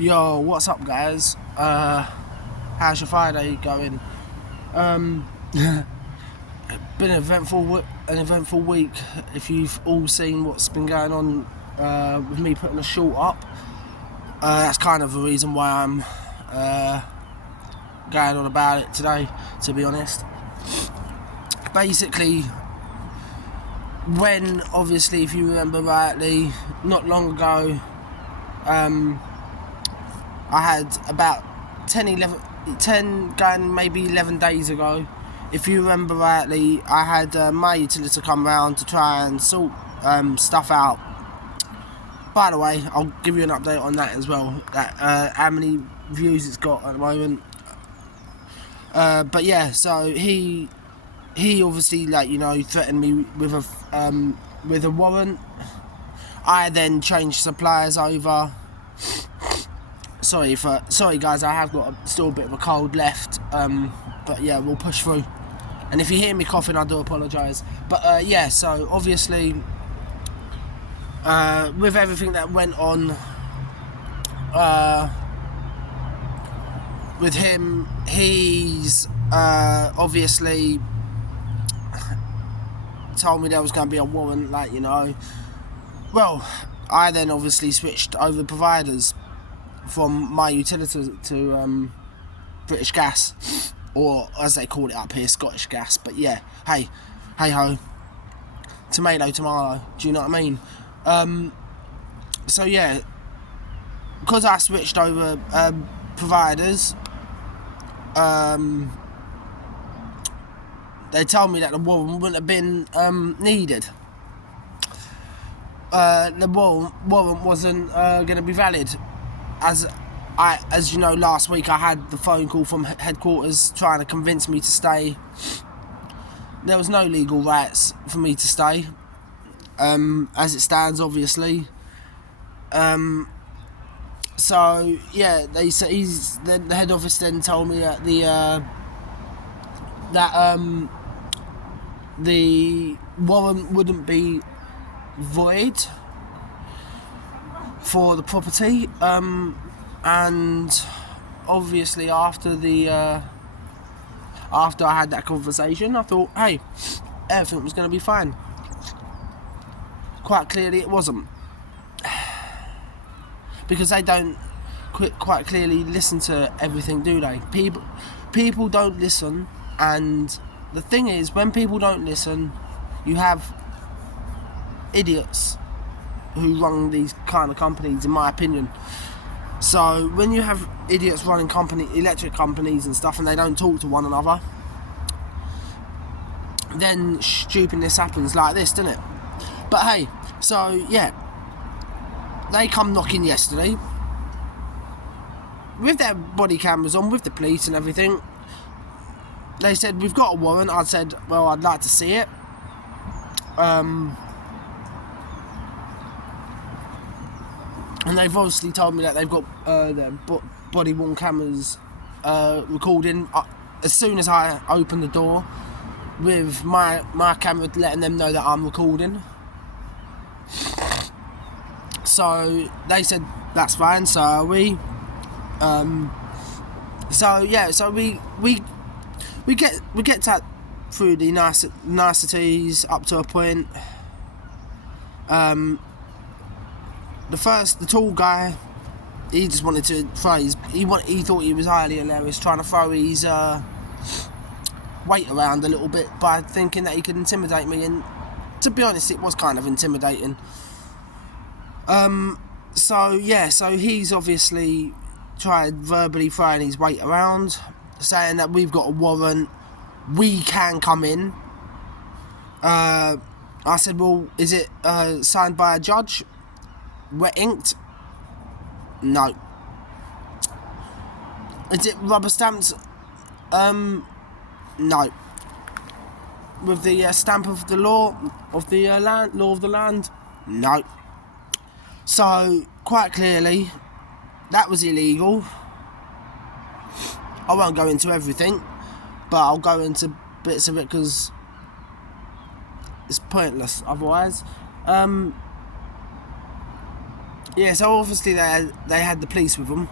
Yo, what's up, guys? How's your Friday going? Been an eventful week. If you've all seen what's been going on with me putting a short up, that's kind of the reason why I'm going on about it today. To be honest, basically, when obviously, if you remember rightly, not long ago, I had about 10 going maybe 11 days ago, if you remember rightly, I had my utility come round to try and sort stuff out. By the way, I'll give you an update on that as well, that how many views it's got at the moment. But yeah, so he obviously, threatened me with a warrant. I then changed suppliers over. Sorry guys, I have got still a bit of a cold left, but yeah, we'll push through. And if you hear me coughing, I do apologise. But yeah, so obviously, with everything that went on with him, he's obviously told me there was going to be a warrant, Well, I then obviously switched over providers from my utility to British Gas, or as they call it up here, Scottish Gas. But yeah, hey ho, tomato, do you know what I mean? So yeah, because I switched over providers, they told me that the warrant wouldn't have been needed. The warrant wasn't going to be valid. As you know, last week I had the phone call from headquarters trying to convince me to stay. There was no legal rights for me to stay, as it stands, obviously. So yeah, they said the head office then told me that the warrant wouldn't be void for the property, and obviously after I had that conversation, I thought, hey, everything was going to be fine. Quite clearly it wasn't, because they don't quite clearly listen to everything, do they? People don't listen, and the thing is, when people don't listen, you have idiots who run these kind of companies, in my opinion. So when you have idiots running electric companies and stuff, and they don't talk to one another, then stupidness happens like this, doesn't it? But hey, so yeah, they come knocking yesterday with their body cameras on, with the police and everything. They said, we've got a warrant. I said, well, I'd like to see it. And they've obviously told me that they've got their body-worn cameras recording. As soon as I open the door with my camera, letting them know that I'm recording. So they said that's fine. So are we. So yeah, so we get that through the niceties up to a point. The tall guy, he just wanted to throw he thought he was highly hilarious, trying to throw his weight around a little bit by thinking that he could intimidate me, and to be honest, it was kind of intimidating. So yeah, so he's obviously tried verbally throwing his weight around, saying that we've got a warrant, we can come in. I said, well, is it signed by a judge? Wet inked? No. Is it rubber stamped? No. With the stamp of the law of the law of the land? No. So quite clearly, that was illegal. I won't go into everything, but I'll go into bits of it because it's pointless otherwise. yeah, so obviously they had the police with them.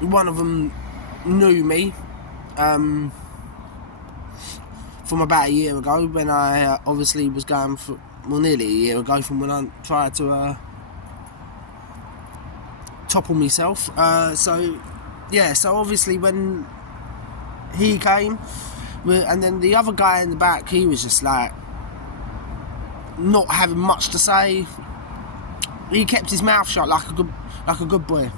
One of them knew me from about a year ago when I obviously was going for, well, nearly a year ago from when I tried to topple myself. So obviously when he came, and then the other guy in the back, he was just like not having much to say. He kept his mouth shut like a good boy.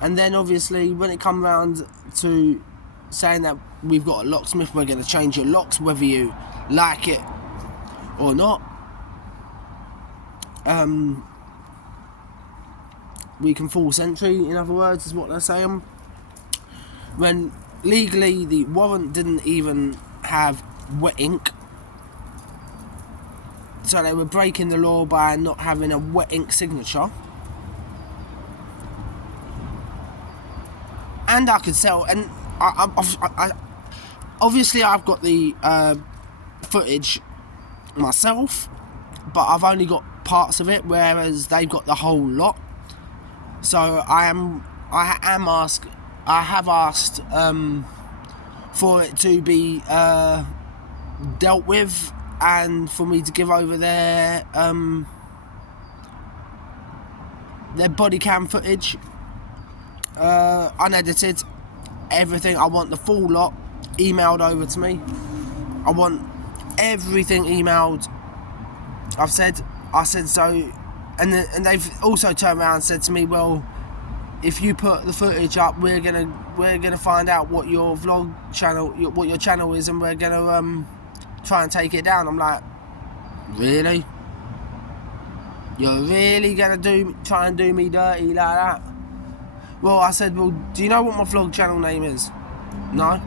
And then obviously when it come round to saying that we've got a locksmith, we're going to change your locks whether you like it or not, we can force entry, in other words, is what they're saying. When legally the warrant didn't even have wet ink. So they were breaking the law by not having a wet ink signature. And I could tell, and I obviously I've got the footage myself, but I've only got parts of it, whereas they've got the whole lot. So I have asked for it to be dealt with, and for me to give over their body cam footage, unedited, everything. I want the full lot emailed over to me. I want everything emailed. I said so, and they've also turned around and said to me, well, if you put the footage up, we're gonna find out what your vlog channel, what your channel is, and we're gonna try and take it down. I'm like, really? You're really gonna try and do me dirty like that? Well, I said, well, do you know what my vlog channel name is? No.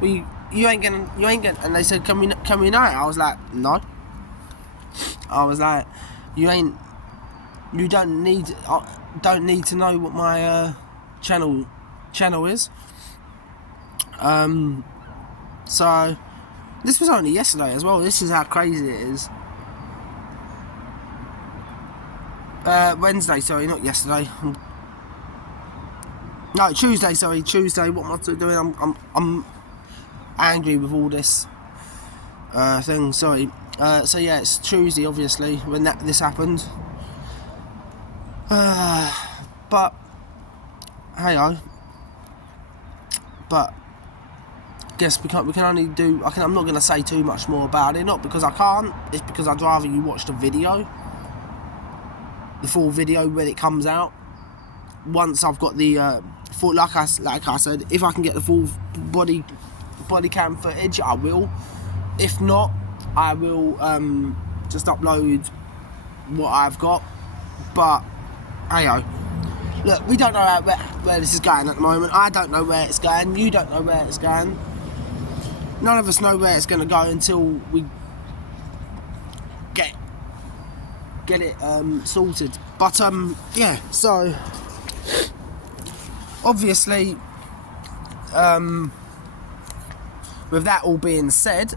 Well, you ain't gonna, and they said, can we know it? I was like, no. I was like, you don't need to know what my channel is. So this was only yesterday as well. This is how crazy it is. Wednesday, sorry, not yesterday. No, Tuesday. Sorry, Tuesday. What am I doing? I'm angry with all this thing. Sorry. So yeah, it's Tuesday, obviously, when this happened. But hey-o. But guess we can only do. I'm not going to say too much more about it. Not because I can't. It's because I'd rather you watch the video, the full video when it comes out. Once I've got the full, like I said, if I can get the full body cam footage, I will. If not, I will just upload what I've got. But hey-o. Look, we don't know where this is going at the moment. I don't know where it's going. You don't know where it's going. None of us know where it's going to go until we get it sorted. But yeah. So obviously, with that all being said,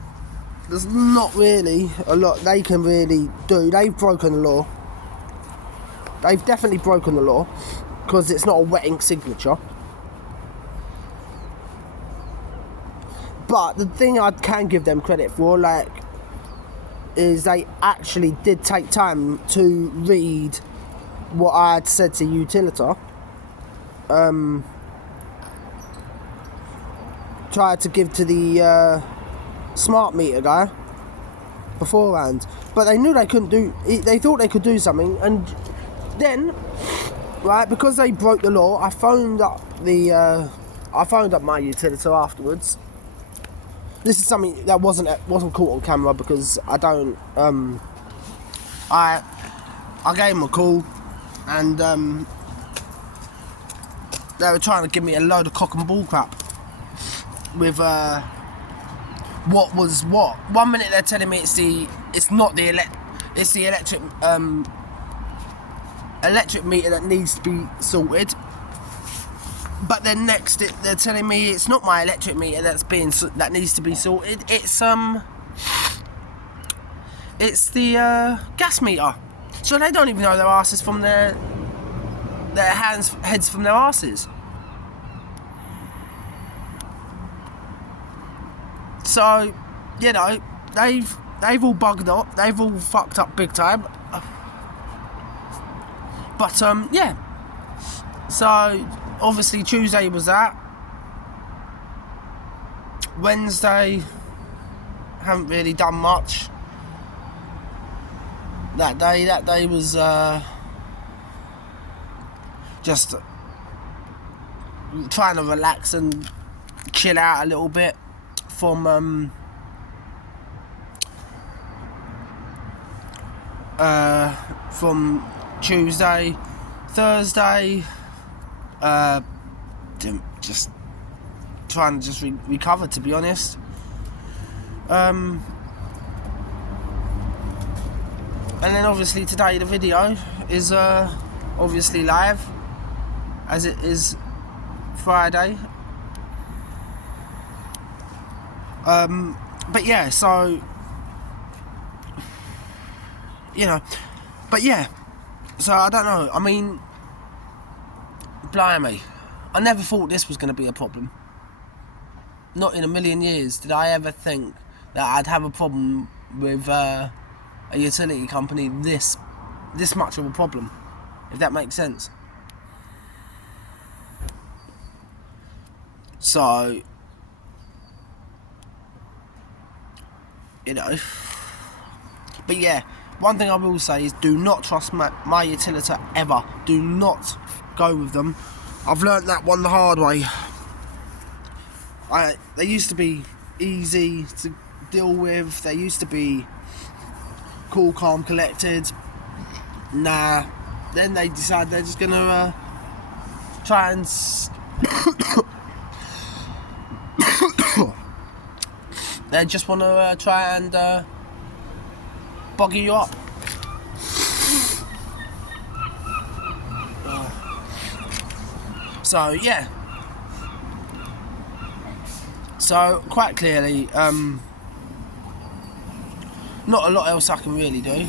there's not really a lot they can really do. They've broken the law. They've definitely broken the law, because it's not a wet ink signature. But the thing I can give them credit for, is they actually did take time to read what I had said to Utilita. Tried to give to the smart meter guy beforehand, but they knew they couldn't do. They thought they could do something, and then, right, because they broke the law, I phoned up my Utilita afterwards. This is something that wasn't caught on camera, because I don't. I gave them a call, and they were trying to give me a load of cock and bull crap with what was what. 1 minute they're telling me it's the electric meter that needs to be sorted, but then next they're telling me it's not my electric meter that needs to be sorted. It's the gas meter. So they don't even know their asses from their heads from their asses. So, you know, they've all bugged up, they've all fucked up big time. But yeah. So obviously Tuesday was that. Wednesday, haven't really done much. That day was just trying to relax and chill out a little bit from Tuesday. Thursday, just trying to just recover, to be honest. And then obviously today the video is obviously live, as it is Friday. But yeah, so, you know, but yeah, so I don't know, I mean, blimey, I never thought this was going to be a problem. Not in a million years did I ever think that I'd have a problem with a utility company this much of a problem, if that makes sense. So, you know, but yeah, one thing I will say is do not trust my utility ever. Do not go with them. I've learnt that one the hard way. They used to be easy to deal with. They used to be cool, calm, collected. Nah. Then they decide they're just gonna try and they just want to try and boggy you up. So yeah. So quite clearly, not a lot else I can really do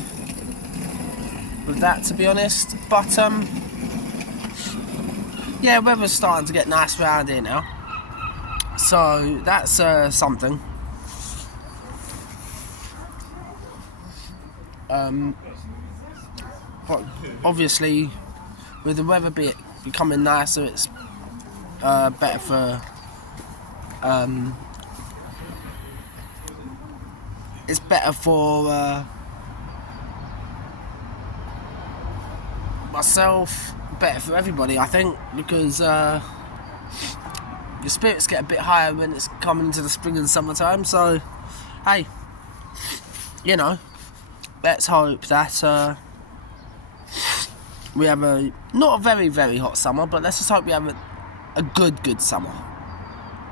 with that, to be honest. But yeah, weather's starting to get nice around here now, so that's something. But obviously, with the weather becoming nicer, it's better for myself, better for everybody, I think, because your spirits get a bit higher when it's coming into the spring and summertime. So hey, you know, let's hope that we have not a very, very hot summer, but let's just hope we have a good summer.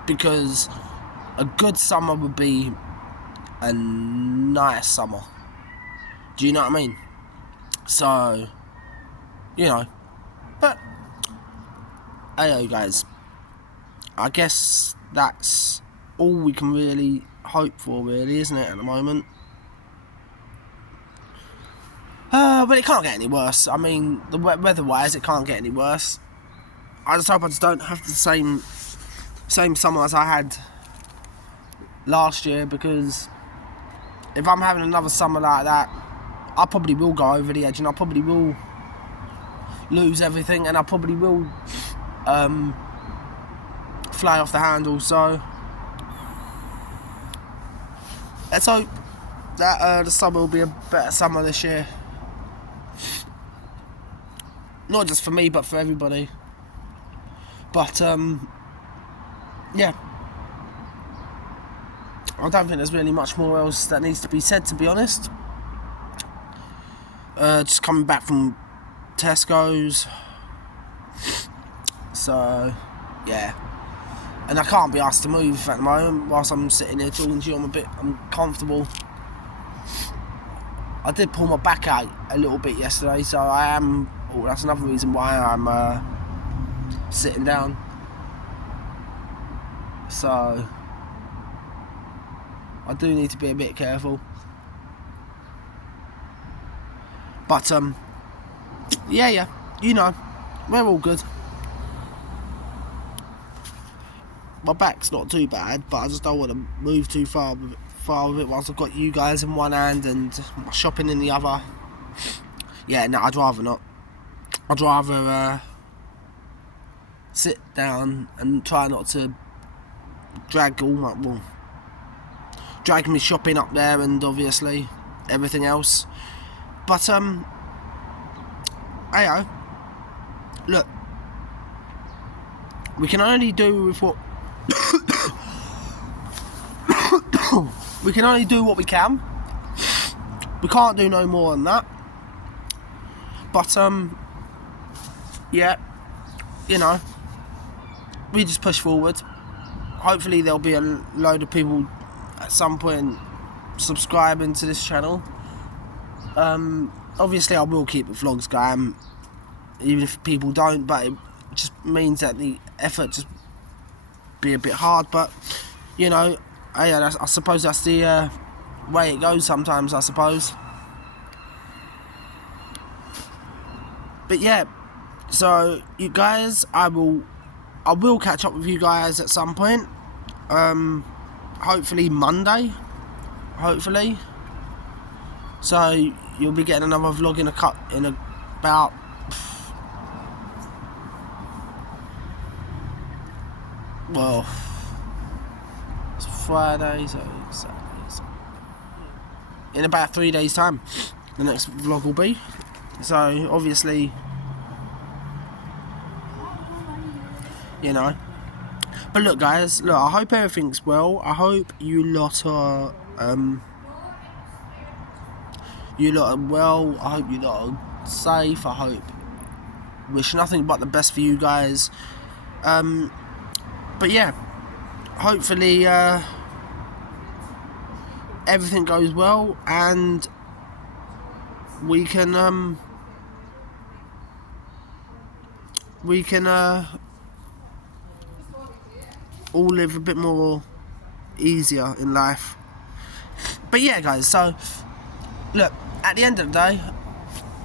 Because a good summer would be a nice summer. Do you know what I mean? So, you know. But, hey guys, I guess that's all we can really hope for, really, isn't it, at the moment? But it can't get any worse. I mean, the weather-wise, it can't get any worse. I just hope I just don't have the same summer as I had last year, because if I'm having another summer like that, I probably will go over the edge, and I probably will lose everything, and I probably will fly off the handle. So let's hope that the summer will be a better summer this year, not just for me but for everybody. But yeah, I don't think there's really much more else that needs to be said, to be honest. Just coming back from Tesco's, so yeah, and I can't be asked to move at the moment whilst I'm sitting here talking to you. I'm a bit uncomfortable. I did pull my back out a little bit yesterday, so I am. Oh, that's another reason why I'm sitting down. So I do need to be a bit careful. But yeah, you know, we're all good. My back's not too bad, but I just don't want to move too far with it whilst I've got you guys in one hand and my shopping in the other. Yeah, no, I'd rather not. I'd rather sit down and try not to drag me shopping up there and obviously everything else. But hey, look, we can only do with what we can only do what we can. We can't do no more than that. But yeah, you know, we just push forward. Hopefully there'll be a load of people at some point subscribing to this channel. Obviously I will keep the vlogs going, even if people don't, but it just means that the effort just be a bit hard. But you know, I suppose that's the way it goes sometimes, I suppose. But yeah, so you guys, I will catch up with you guys at some point. Hopefully Monday. Hopefully. So you'll be getting another vlog in about well, it's Friday, so Saturday, so in about 3 days' time, the next vlog will be. So obviously, you know. But look, guys, look, I hope everything's well. I hope you lot are well. I hope you lot are safe. I wish nothing but the best for you guys. But yeah, hopefully everything goes well and we can all live a bit more easier in life. But yeah, guys, so look, at the end of the day,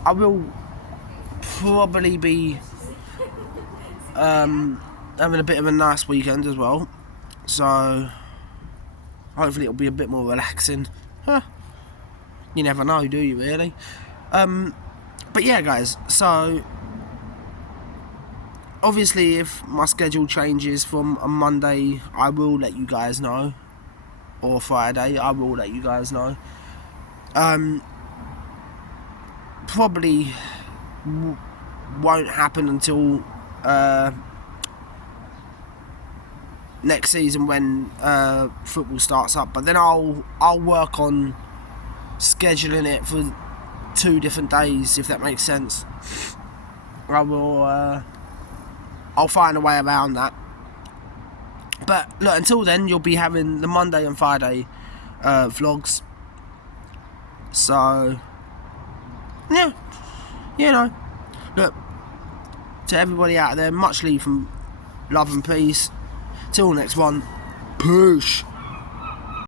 I will probably be having a bit of a nice weekend as well, so hopefully it'll be a bit more relaxing. You never know, do you really? But yeah, guys, so obviously if my schedule changes from a Monday, I will let you guys know, or Friday, I will let you guys know. Probably won't happen until next season when football starts up, but then I'll work on scheduling it for 2 different days, if that makes sense. I'll find a way around that. But look, until then, you'll be having the Monday and Friday vlogs. So yeah, you know, look, to everybody out there, much love and peace. Till next one, push.